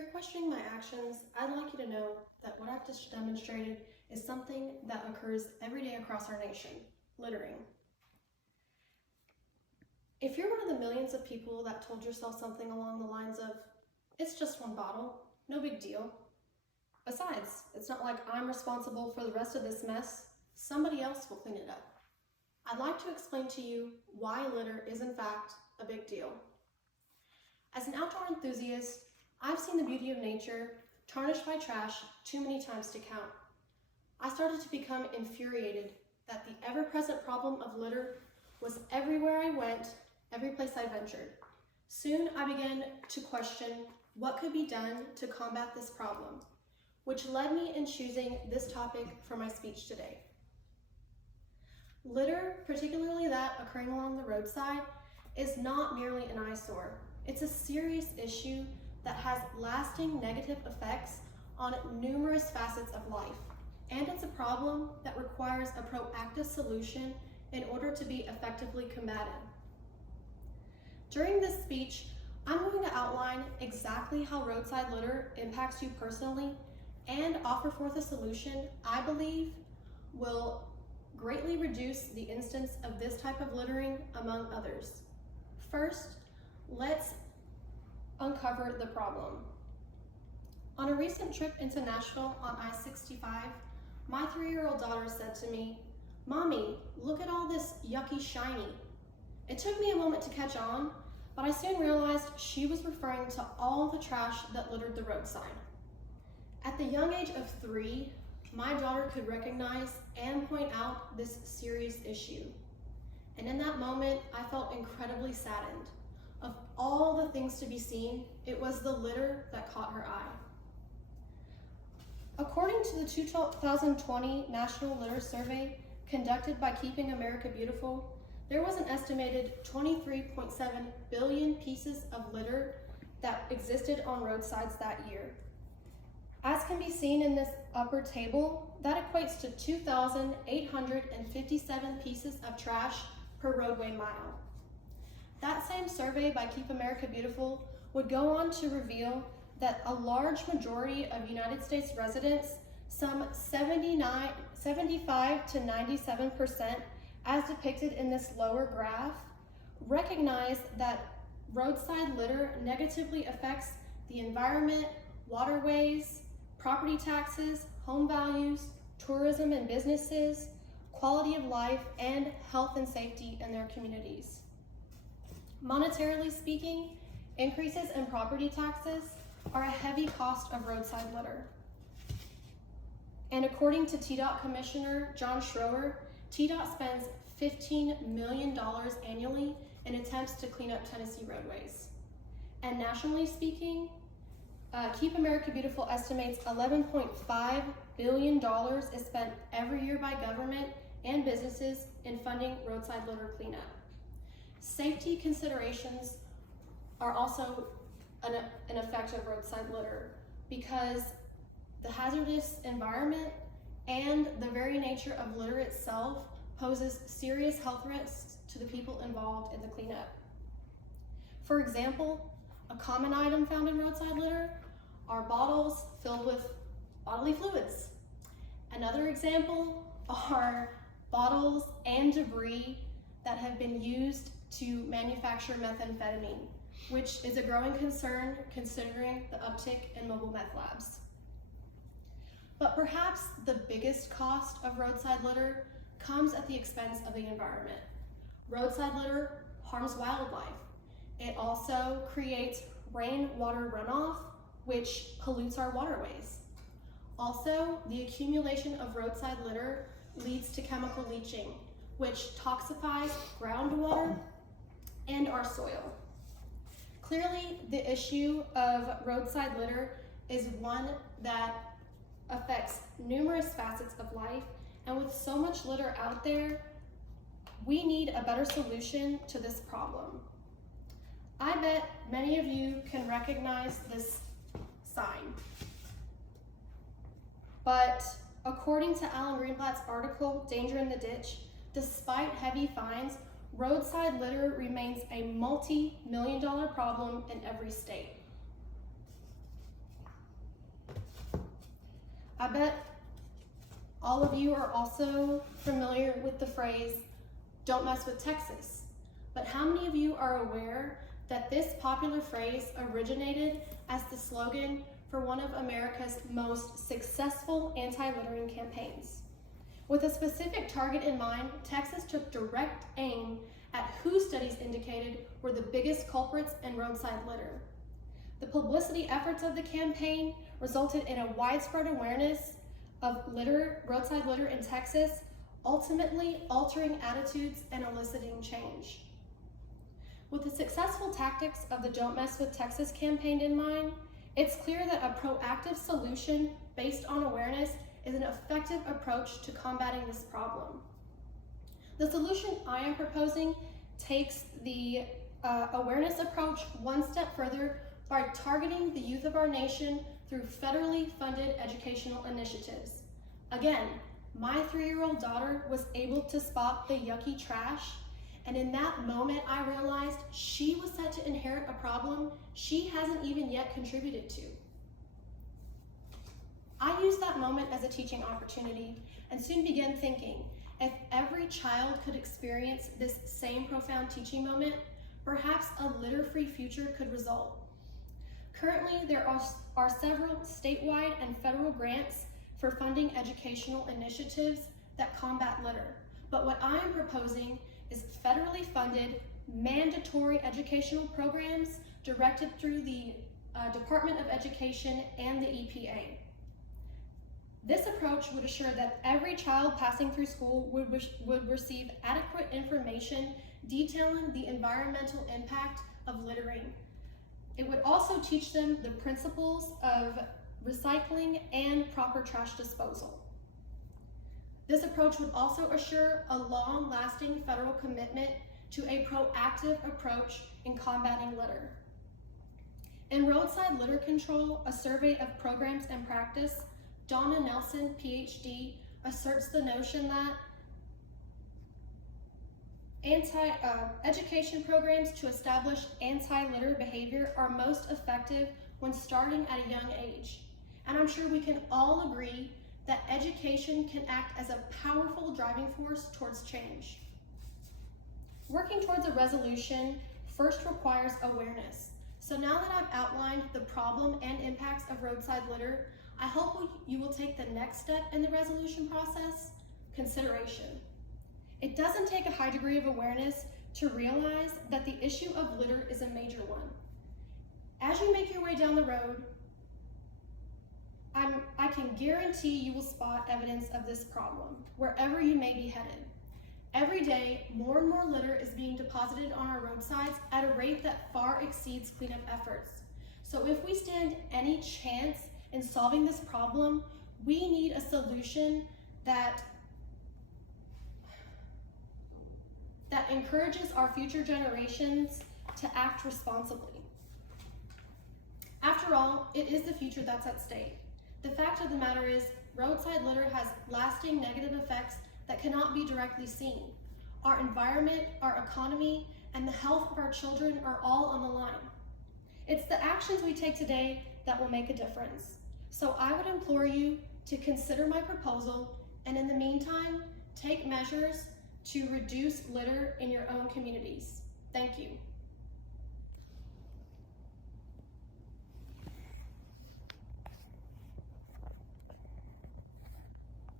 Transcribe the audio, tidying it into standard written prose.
you're questioning my actions, I'd like you to know that what I've just demonstrated is something that occurs every day across our nation, littering. If you're one of the millions of people that told yourself something along the lines of, it's just one bottle, no big deal. Besides, it's not like I'm responsible for the rest of this mess, somebody else will clean it up. I'd like to explain to you why litter is in fact a big deal. As an outdoor enthusiast, I've seen the beauty of nature tarnished by trash too many times to count. I started to become infuriated that the ever-present problem of litter was everywhere I went, every place I ventured. Soon I began to question what could be done to combat this problem, which led me in choosing this topic for my speech today. Litter, particularly that occurring along the roadside, is not merely an eyesore. It's a serious issue that has lasting negative effects on numerous facets of life, and it's a problem that requires a proactive solution in order to be effectively combated. During this speech, I'm going to outline exactly how roadside litter impacts you personally and offer forth a solution I believe will greatly reduce the instance of this type of littering among others. First, let's uncover the problem. On a recent trip into Nashville on I-65, my 3-year-old daughter said to me, "Mommy, look at all this yucky shiny." It took me a moment to catch on, but I soon realized she was referring to all the trash that littered the roadside. At the young age of 3, my daughter could recognize and point out this serious issue. And in that moment, I felt incredibly saddened. Of all the things to be seen, it was the litter that caught her eye. According to the 2020 National Litter Survey conducted by Keeping America Beautiful, there was an estimated 23.7 billion pieces of litter that existed on roadsides that year. As can be seen in this upper table, that equates to 2,857 pieces of trash per roadway mile. That same survey by Keep America Beautiful would go on to reveal that a large majority of United States residents, some 75 to 97%, as depicted in this lower graph, recognize that roadside litter negatively affects the environment, waterways, property taxes, home values, tourism and businesses, quality of life, and health and safety in their communities. Monetarily speaking, increases in property taxes are a heavy cost of roadside litter. And according to TDOT Commissioner John Schroer, TDOT spends $15 million annually in attempts to clean up Tennessee roadways. And nationally speaking, Keep America Beautiful estimates $11.5 billion is spent every year by government and businesses in funding roadside litter cleanup. Safety considerations are also an effect of roadside litter because the hazardous environment and the very nature of litter itself poses serious health risks to the people involved in the cleanup. For example, a common item found in roadside litter are bottles filled with bodily fluids. Another example are bottles and debris that have been used to manufacture methamphetamine, which is a growing concern considering the uptick in mobile meth labs. But perhaps the biggest cost of roadside litter comes at the expense of the environment. Roadside litter harms wildlife. It also creates rainwater runoff, which pollutes our waterways. Also, the accumulation of roadside litter leads to chemical leaching, which toxifies groundwater and our soil. Clearly, the issue of roadside litter is one that affects numerous facets of life, and with so much litter out there, we need a better solution to this problem. I bet many of you can recognize this sign. But according to Alan Greenblatt's article, Danger in the Ditch, despite heavy fines, roadside litter remains a multi-million-dollar problem in every state. I bet all of you are also familiar with the phrase, "Don't mess with Texas." But how many of you are aware that this popular phrase originated as the slogan for one of America's most successful anti-littering campaigns? With a specific target in mind, Texas took direct aim at who studies indicated were the biggest culprits in roadside litter. The publicity efforts of the campaign resulted in a widespread awareness of roadside litter in Texas, ultimately altering attitudes and eliciting change. With the successful tactics of the Don't Mess with Texas campaign in mind, it's clear that a proactive solution based on awareness is an effective approach to combating this problem. The solution I am proposing takes the awareness approach one step further by targeting the youth of our nation through federally funded educational initiatives. Again, my 3-year-old daughter was able to spot the yucky trash, and in that moment I realized she was set to inherit a problem she hasn't even yet contributed to. I used that moment as a teaching opportunity and soon began thinking, if every child could experience this same profound teaching moment, perhaps a litter-free future could result. Currently, there are several statewide and federal grants for funding educational initiatives that combat litter. But what I am proposing is federally funded, mandatory educational programs directed through the Department of Education and the EPA. This approach would assure that every child passing through school would receive adequate information detailing the environmental impact of littering. It would also teach them the principles of recycling and proper trash disposal. This approach would also assure a long-lasting federal commitment to a proactive approach in combating litter. In Roadside Litter Control, a survey of programs and practice, Donna Nelson, PhD, asserts the notion that education programs to establish anti-litter behavior are most effective when starting at a young age. And I'm sure we can all agree that education can act as a powerful driving force towards change. Working towards a resolution first requires awareness. So now that I've outlined the problem and impacts of roadside litter, I hope you will take the next step in the resolution process, consideration. It doesn't take a high degree of awareness to realize that the issue of litter is a major one. As you make your way down the road, I can guarantee you will spot evidence of this problem wherever you may be headed. Every day, more and more litter is being deposited on our roadsides at a rate that far exceeds cleanup efforts. So if we stand any chance in solving this problem, we need a solution that encourages our future generations to act responsibly. After all, it is the future that's at stake. The fact of the matter is, roadside litter has lasting negative effects that cannot be directly seen. Our environment, our economy, and the health of our children are all on the line. It's the actions we take today that will make a difference. So I would implore you to consider my proposal, and in the meantime, take measures to reduce litter in your own communities. Thank you.